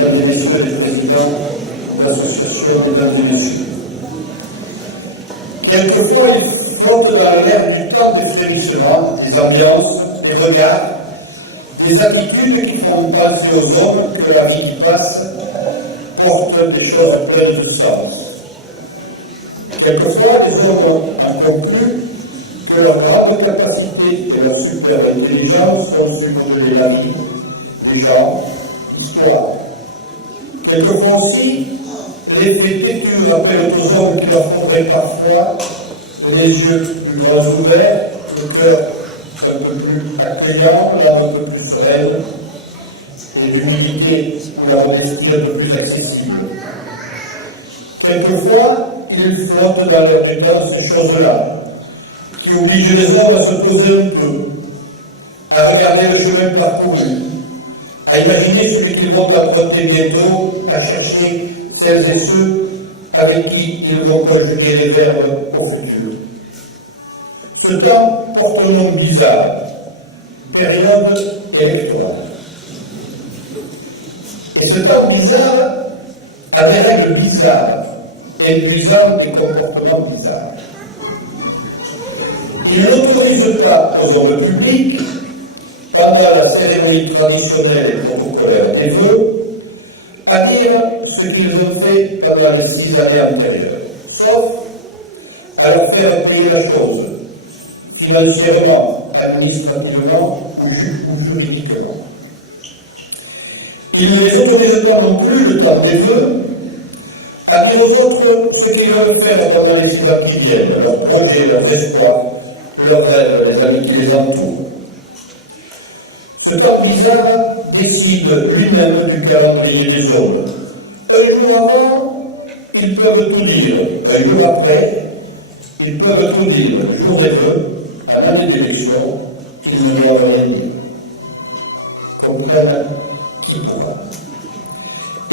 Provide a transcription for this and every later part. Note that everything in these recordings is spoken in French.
mesdames et messieurs les présidents d'associations, mesdames et messieurs. Quelquefois, il flotte dans l'air du temps des frémissements, des ambiances, des regards, des attitudes qui font penser aux hommes que la vie qui passe porte des choses pleines de sens. Quelquefois, les hommes en concluent que leur grande capacité et leur super intelligence sont su modeler la vie, les gens, l'histoire. Quelquefois aussi, l'effet têtu rappelle aux hommes qu'il leur faudrait parfois les yeux plus grands ouverts, le cœur un peu plus accueillant, l'âme un peu plus sereine, et l'humilité ou la modestie un peu plus accessible. Quelquefois, il flotte dans l'air du temps ces choses-là, qui obligent les hommes à se poser un peu, à regarder le chemin parcouru, à imaginer celui qu'ils vont emprunter bientôt, à chercher celles et ceux avec qui ils vont conjuguer les verbes au futur. Ce temps porte un nom bizarre, période électorale. Et ce temps bizarre a des règles bizarres, induisant des comportements bizarres. Il n'autorise pas aux hommes publics, pendant la cérémonie traditionnelle et protocolaire des vœux, à dire ce qu'ils ont fait pendant les 6 années antérieures, sauf à leur faire payer la chose, financièrement, administrativement ou juridiquement. Il ne les autorise pas non plus, le temps des vœux, à dire aux autres ce qu'ils veulent faire pendant les 6 ans qui viennent, leurs projets, leurs espoirs, leurs rêves, les amis qui les entourent. Ce temps bizarre décide lui-même du calendrier des hommes. Un jour avant, ils peuvent tout dire. Un jour après, ils peuvent tout dire. Le jour des vœux, à l'année d'élection, ils ne doivent rien dire. Comprennent qui pourra.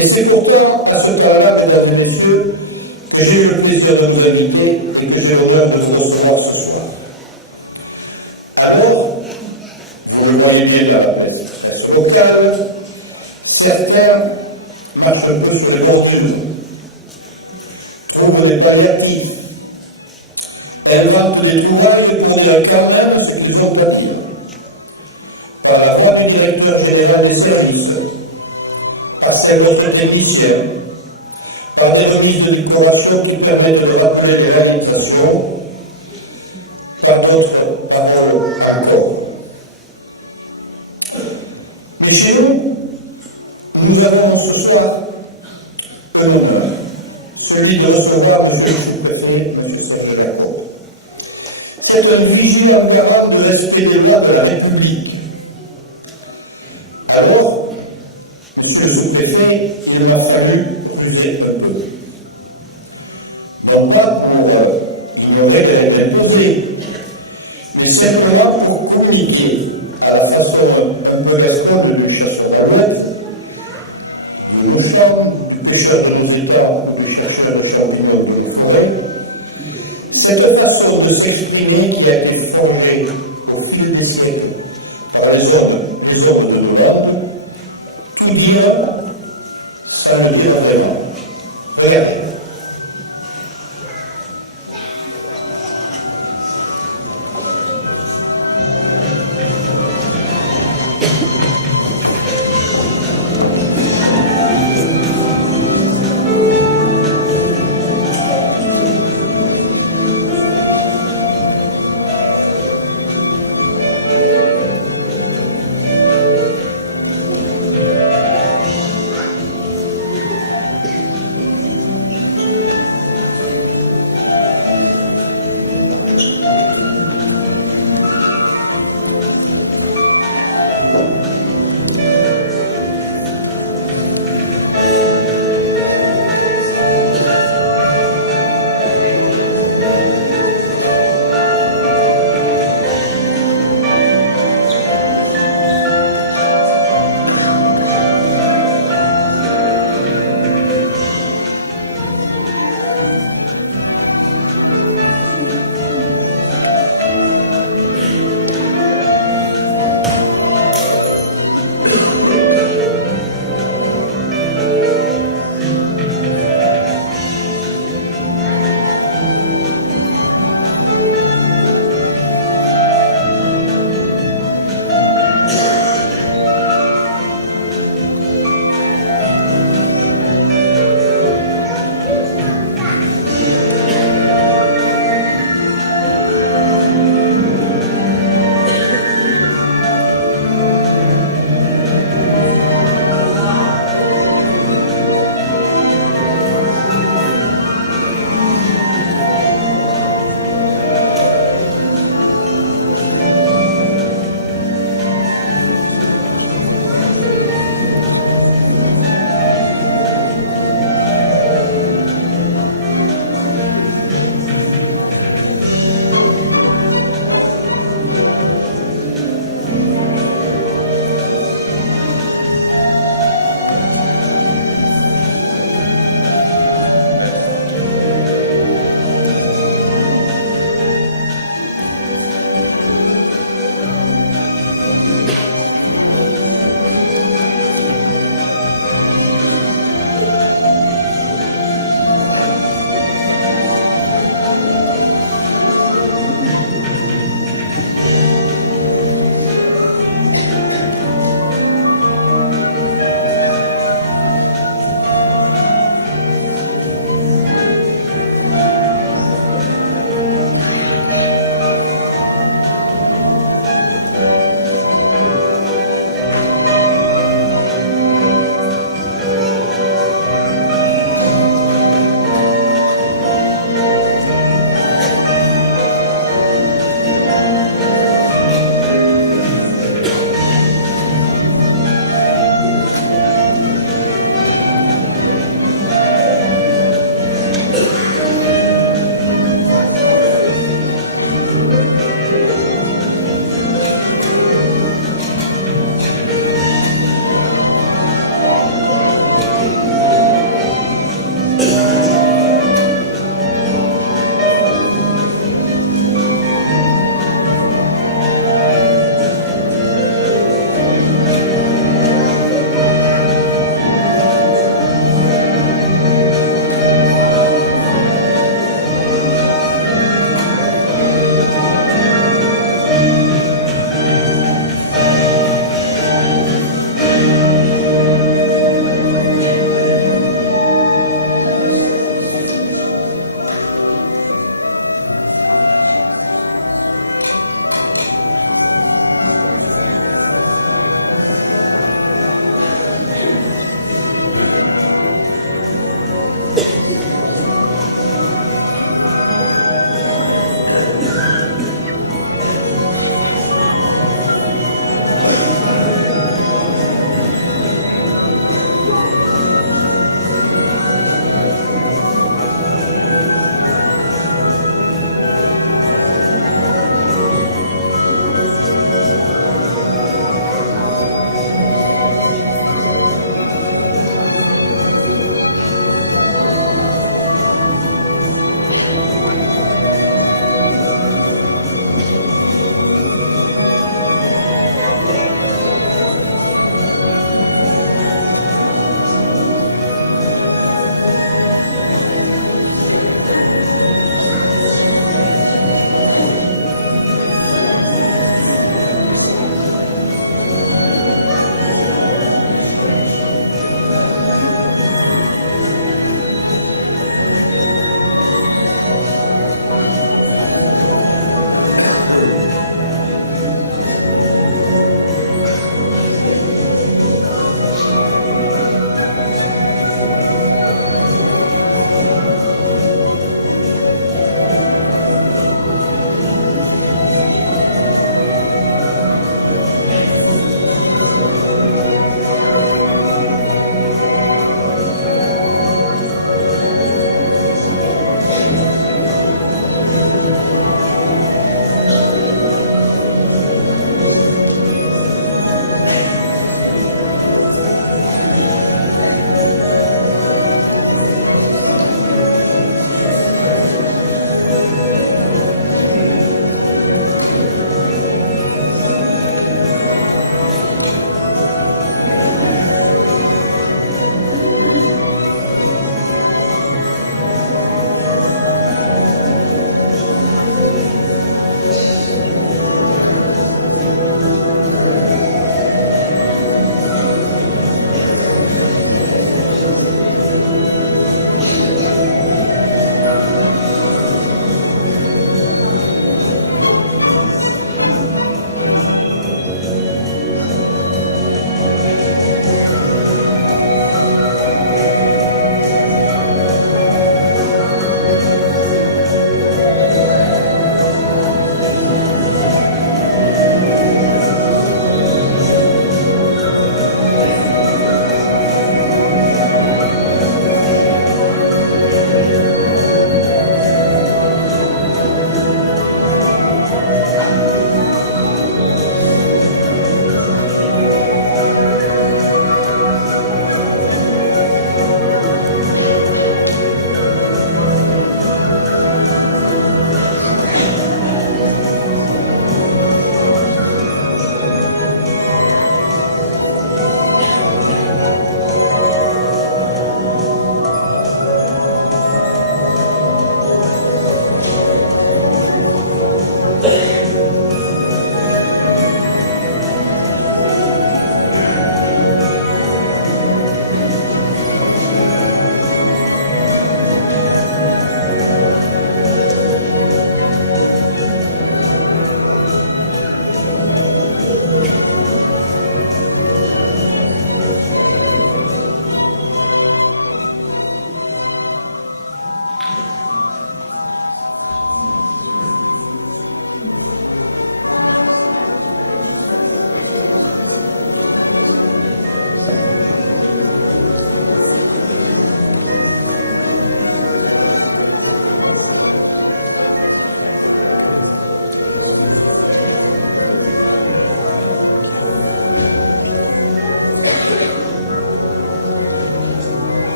Et c'est pourtant à ce temps-là, mesdames et messieurs, que j'ai eu le plaisir de vous inviter et que j'ai l'honneur de vous recevoir ce soir. Alors, vous le voyez bien dans la presse locale, certains marchent un peu sur les bordures, trouvent des palliatifs, inventent des trouvailles pour dire quand même ce qu'ils ont à dire. Par la voix du directeur général des services, par celle d'autres techniciens, par des remises de décoration qui permettent de rappeler les réalisations, par d'autres paroles encore. Mais chez nous, nous avons ce soir un honneur, celui de recevoir M. le sous-préfet, M. Serge Jacob. C'est un vigilant garant de respect des lois de la République. Alors, M. le sous-préfet, il m'a fallu ruser un peu. Non pas pour ignorer les règles imposées, mais simplement pour communiquer à la façon un peu gasconne du chasseur d'alouettes, de nos champs, du pêcheur de nos étangs, du chercheur de champignons de nos forêts, cette façon de s'exprimer qui a été forgée au fil des siècles par les hommes de nos langues, tout dire sans le dire vraiment. Regardez.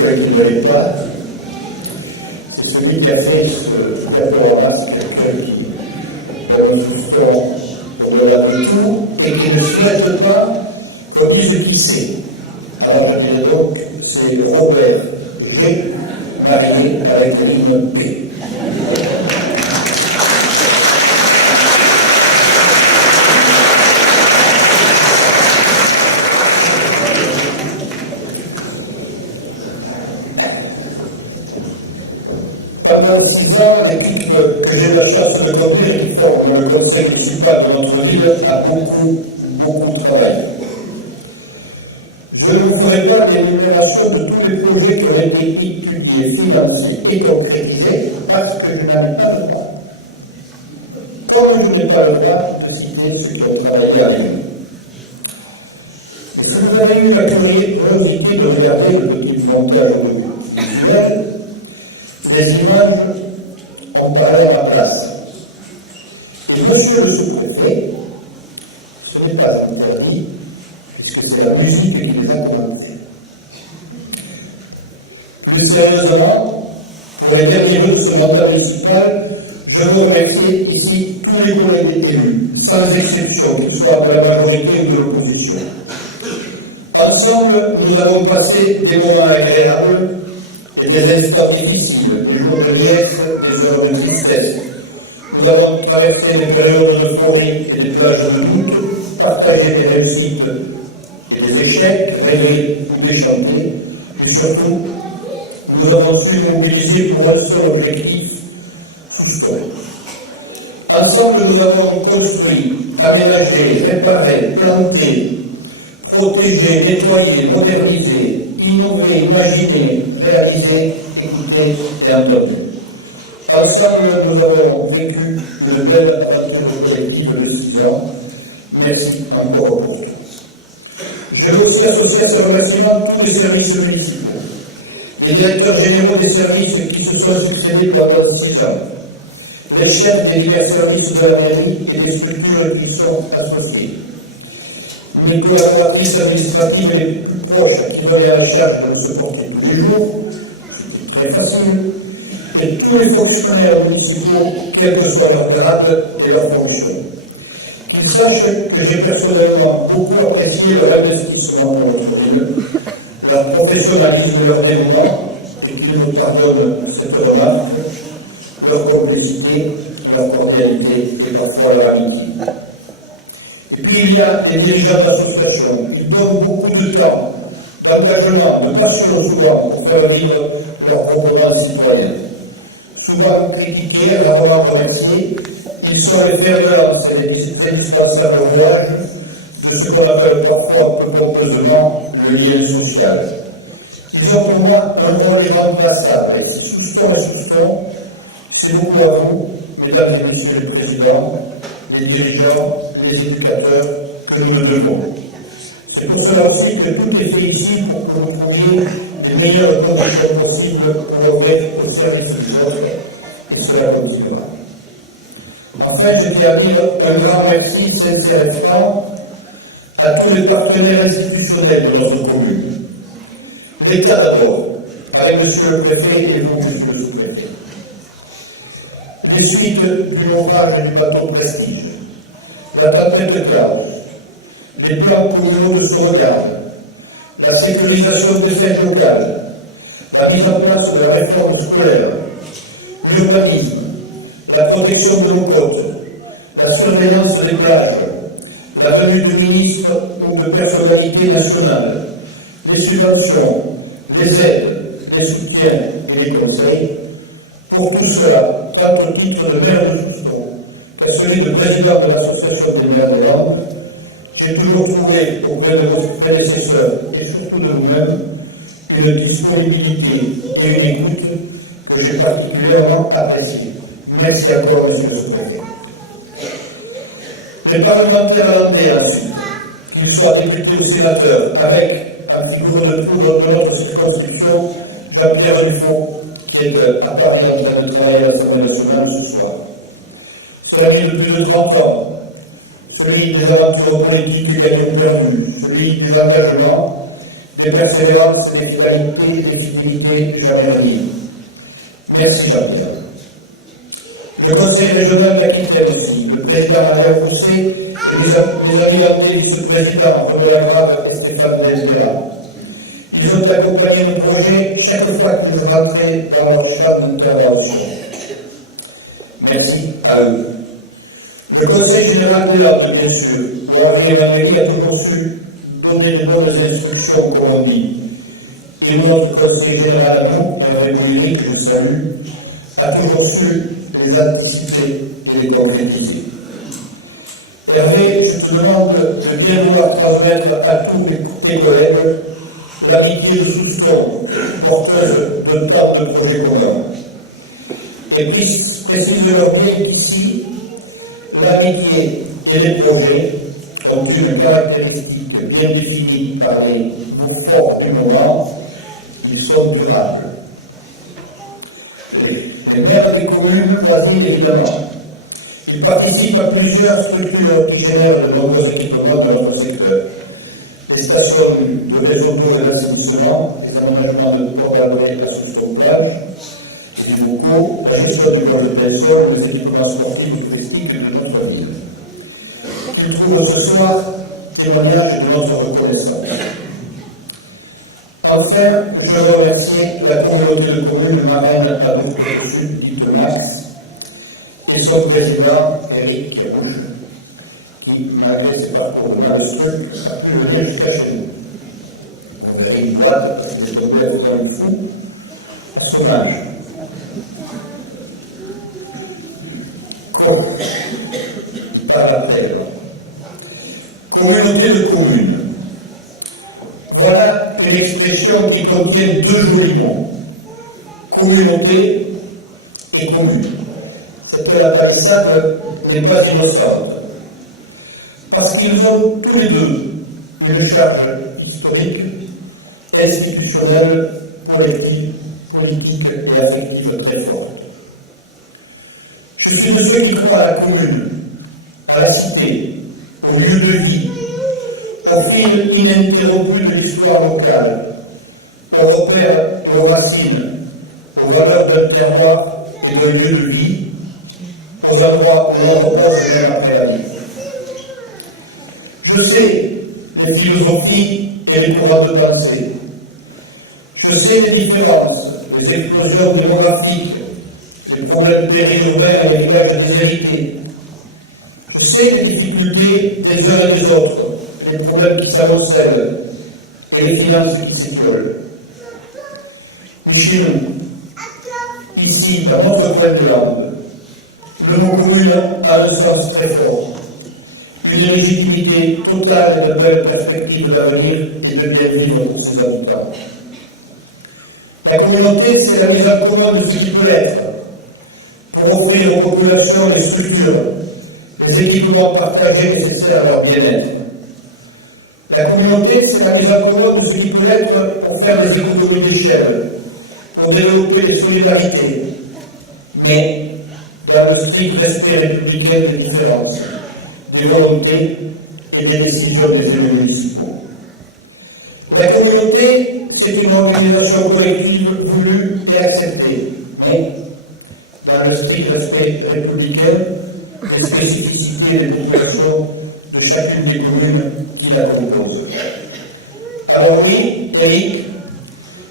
quelqu'un qui ne l'est pas, c'est celui qui a fait ce diaporama, c'est quelqu'un qui donne un soupçon au-delà de tout et qui ne souhaite pas qu'on dise qui c'est. Alors je dirais donc, c'est Robert G, marié avec Lynn P. Pendant 6 ans, l'équipe que j'ai la chance de conduire et qui forme le conseil municipal de notre ville a beaucoup travaillé. Je ne vous ferai pas l'énumération de tous les projets qui ont été étudiés, financés et concrétisés parce que je n'en ai pas le droit. Comme je n'ai pas le droit de citer ceux qui ont travaillé avec nous. Et si vous avez eu la curiosité de regarder le petit montage visuel, les images ont parlé à ma place. Et monsieur le sous-préfet, ce n'est pas interdit, puisque c'est la musique qui les a commencés. Plus sérieusement, pour les derniers vœux de ce mandat municipal, je veux remercier ici tous les collègues élus, sans exception, qu'ils soient de la majorité ou de l'opposition. Ensemble, nous avons passé des moments agréables et des instants difficiles, des jours de liesse, des heures de tristesse. Nous avons traversé des périodes de forêt et des plages de doute, partagé des réussites et des échecs, rêvés ou déchantés, mais surtout, nous avons su nous mobiliser pour un seul objectif, souscrire. Ensemble, nous avons construit, aménagé, réparé, planté, protégé, nettoyé, modernisé, innové, imaginé, réalisé, écouté et entendu. Ensemble, nous avons vécu une belle aventure collective de 6 ans. Merci encore pour tout. Je veux aussi associer à ce remerciement tous les services municipaux, les directeurs généraux des services qui se sont succédés pendant 6 ans, les chefs des divers services de la mairie et des structures qui y sont associées, les collaboratrices administratives les plus proches qui avaient à la charge de se porter tous les jours, c'est très facile, et tous les fonctionnaires municipaux, quel que soit leur grade et leur fonction. Qu'ils sachent que j'ai personnellement beaucoup apprécié leur investissement dans notre ville, leur professionnalisme, leur dévouement, et qu'ils nous pardonnent cette remarque, leur complicité, leur cordialité et parfois leur amitié. Et puis il y a des dirigeants d'associations qui donnent beaucoup de temps, d'engagement, de passion souvent pour faire vivre leurs mouvements citoyens. Souvent critiqués, rarement remerciés, ils sont les fers de lance et les indispensables rouages de ce qu'on appelle parfois peu pompeusement le lien social. Ils ont pour moi un rôle irremplaçable. Et Souston et Souston, c'est beaucoup à vous, mesdames et messieurs les présidents, les dirigeants, les éducateurs, que nous le devons. C'est pour cela aussi que tout est fait ici pour que vous trouviez les meilleures conditions possibles pour œuvrer au service des autres, et cela continuera. Enfin, je tiens à dire un grand merci sincère et franc à tous les partenaires institutionnels de notre commune. L'État d'abord, avec monsieur le préfet et vous, monsieur le sous-préfet. Les suites du naufrage du bateau Prestige, la tempête Klaus, les plans communaux de sauvegarde, la sécurisation des fêtes locales, la mise en place de la réforme scolaire, l'urbanisme, la protection de nos côtes, la surveillance des plages, la venue de ministres ou de personnalités nationales, les subventions, les aides, les soutiens et les conseils. Pour tout cela, tant au titre de maire de Souston qu'à celui de président de l'association des maires des Landes, j'ai toujours trouvé auprès de vos prédécesseurs et surtout de vous-même une disponibilité et une écoute que j'ai particulièrement appréciée. Merci encore, monsieur le sous-préfet. Les parlementaires landais ensuite, qu'ils soient députés ou sénateurs, avec, en figure de proue de notre circonscription, Jean-Pierre Dufaux, qui est à Paris en train de travailler à l'Assemblée nationale ce soir. Cela fait de plus de 30 ans, celui des aventures politiques gagnées ou perdues, celui des engagements, de persévérance, de fidélité jamais reniée. Merci Jean-Pierre. Le Conseil régional d'Aquitaine aussi, le président Alain Rousset et mes amis landais vice-présidents Renaud Lagrave et Stéphane Desbera. Ils ont accompagné nos projets chaque fois qu'ils rentraient dans leur champ d'intervention. Merci à eux. Le Conseil général des Landes, bien sûr, où Henri Emmanueli a toujours su donner les bonnes instructions, comme on dit. Et où notre Conseil général à nous, Hervé Bouliry, que je salue, a toujours su les anticiper et les concrétiser. Hervé, je te demande de bien vouloir transmettre à tous tes collègues l'amitié de Souston, porteuse d'un tas de projets communs. Et précise-leur bien qu'ici, l'amitié et les projets ont une caractéristique bien définie par les mots forts du moment, ils sont durables. Les maires des communes voisines, évidemment. Ils participent à plusieurs structures qui génèrent de nombreux équipements dans notre secteur. Les stations de réseau d'eau et d'assainissement, les aménagements de port d'Aloé à Souston-Plage, les locaux, la gestion du golf de sol, les équipements sportifs et touristiques de notre ville. Ils trouvent ce soir témoignage de notre reconnaissance. Enfin, je veux remercier la communauté de communes marraine à Douvres-Sud, dite Max, et son président, Eric Rouge, qui, malgré ses parcours malheureux, a pu venir jusqu'à chez nous. On verrait une droite, il est tombé à le fou, à son âge. Par la terre. Communauté de communes. Voilà une expression qui contient deux jolis mots. Communauté et commune. C'est que la palissade n'est pas innocente. Parce qu'ils ont tous les deux une charge historique, institutionnelle, collective, politique et affective très forte. Je suis de ceux qui croient à la commune, à la cité, au lieu de vie, au fil ininterrompu de l'histoire locale, aux repères et aux racines, aux valeurs d'un terroir et d'un lieu de vie, aux endroits où l'on repose même après la vie. Je sais les philosophies et les courants de pensée. Je sais les différences, les explosions démographiques, les problèmes périurbains et les villages déshérités. Je sais les difficultés des uns et des autres, les problèmes qui s'amoncellent et les finances qui s'étiolent. Mais chez nous, ici, dans notre coin de Landes, le mot commune a un sens très fort, une légitimité totale et de belles perspectives d'avenir et de bien vivre pour ses habitants. La communauté, c'est la mise en commun de ce qui peut être, pour offrir aux populations les structures, les équipements partagés nécessaires à leur bien-être. La communauté, c'est la mise en commun de ce qui peut être pour faire des économies d'échelle, pour développer les solidarités, mais dans le strict respect républicain des différences, des volontés et des décisions des élus municipaux. La communauté, c'est une organisation collective voulue et acceptée, mais dans le strict respect républicain des spécificités des populations de chacune des communes qui la composent. Alors oui, Eric,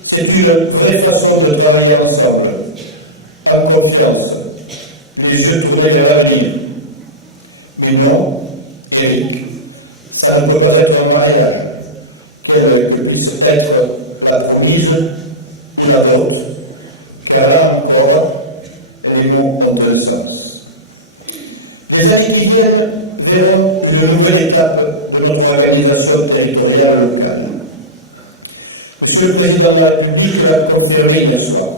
c'est une vraie façon de travailler ensemble, en confiance, les yeux tournés vers l'avenir. Mais non, Eric, ça ne peut pas être un mariage, quelle que puisse être la promise ou la dot, car là encore, les mots ont un sens. Les années qui viennent verront une nouvelle étape de notre organisation territoriale locale. Monsieur le Président de la République l'a confirmé hier soir.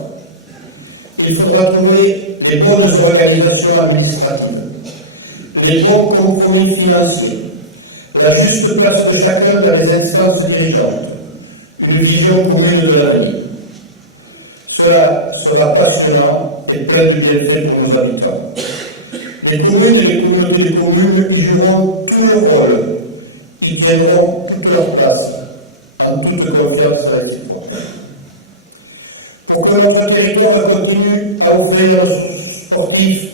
Il faudra trouver des bonnes organisations administratives, les bons compromis financiers, la juste place de chacun dans les instances dirigeantes, une vision commune de l'avenir. Cela sera passionnant et plein de bienfaits pour nos habitants. Les communes et les communautés de communes y joueront tout leur rôle, qui tiendront toute leur place en en toute confiance réciproque. Pour que notre territoire continue à offrir à nos sportifs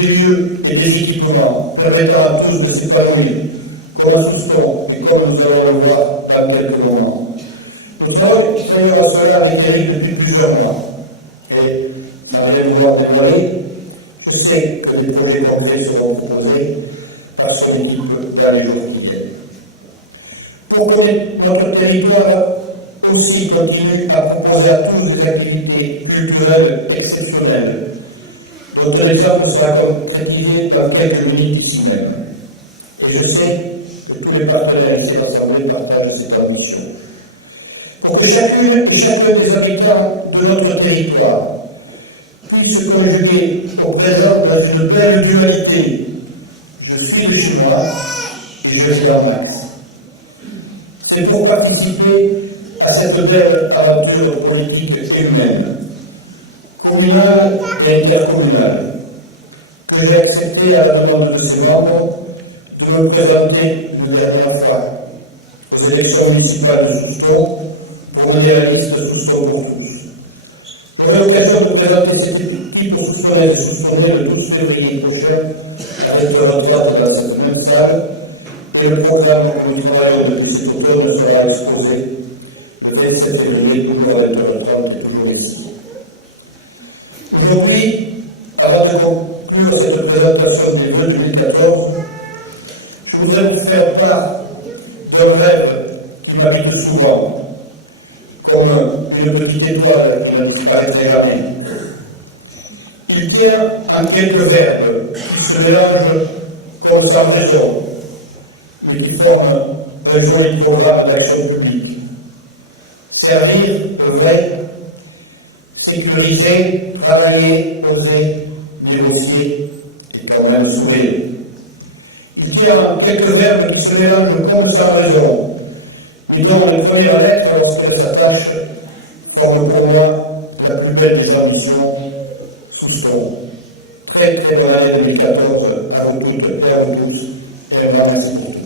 des lieux et des équipements permettant à tous de s'épanouir, comme à Souston et comme nous allons le voir dans quelques moments. Nous travaillons à cela avec Eric depuis plusieurs mois. Et, sans rien vouloir dévoiler, je sais que des projets concrets seront proposés par son équipe dans les jours qui viennent. Pour que notre territoire aussi continue à proposer à tous des activités culturelles exceptionnelles, notre exemple sera concrétisé dans quelques minutes ici même. Et je sais que tous les partenaires ici rassemblés partagent cette ambition. Pour que chacune et chacun des habitants de notre territoire puisse se conjuguer au présent dans une belle dualité. Je suis de chez moi et je vis en Max. C'est pour participer à cette belle aventure politique et humaine, communale et intercommunale, que j'ai accepté à la demande de ses membres de me présenter une dernière fois aux élections municipales de Souston pour mener la liste Souston pour tous. J'aurai l'occasion de présenter cette équipe aux Soustonnais et Soustonnais le 12 février prochain avec le retard dans cette même salle, et le programme que nous travaillons depuis cet automne sera exposé le 27 février, toujours avec le retard et toujours ici. Aujourd'hui, avant de conclure cette présentation des vœux 2014, je voudrais vous faire part d'un rêve qui m'habite souvent, comme une petite étoile qui ne disparaîtrait jamais. Il tient en quelques verbes qui se mélangent comme sans raison, mais qui forment un joli programme d'action publique. Servir, œuvrer, sécuriser, travailler, oser, négocier et quand même sourire. Il tient en quelques verbes qui se mélangent comme sans raison, mais dont les premières lettres, lorsqu'elles s'attachent, forment pour moi la plus belle des ambitions, Souston. Très très bonne année 2014 à vous toutes et à vous tous, et un grand merci pour tout.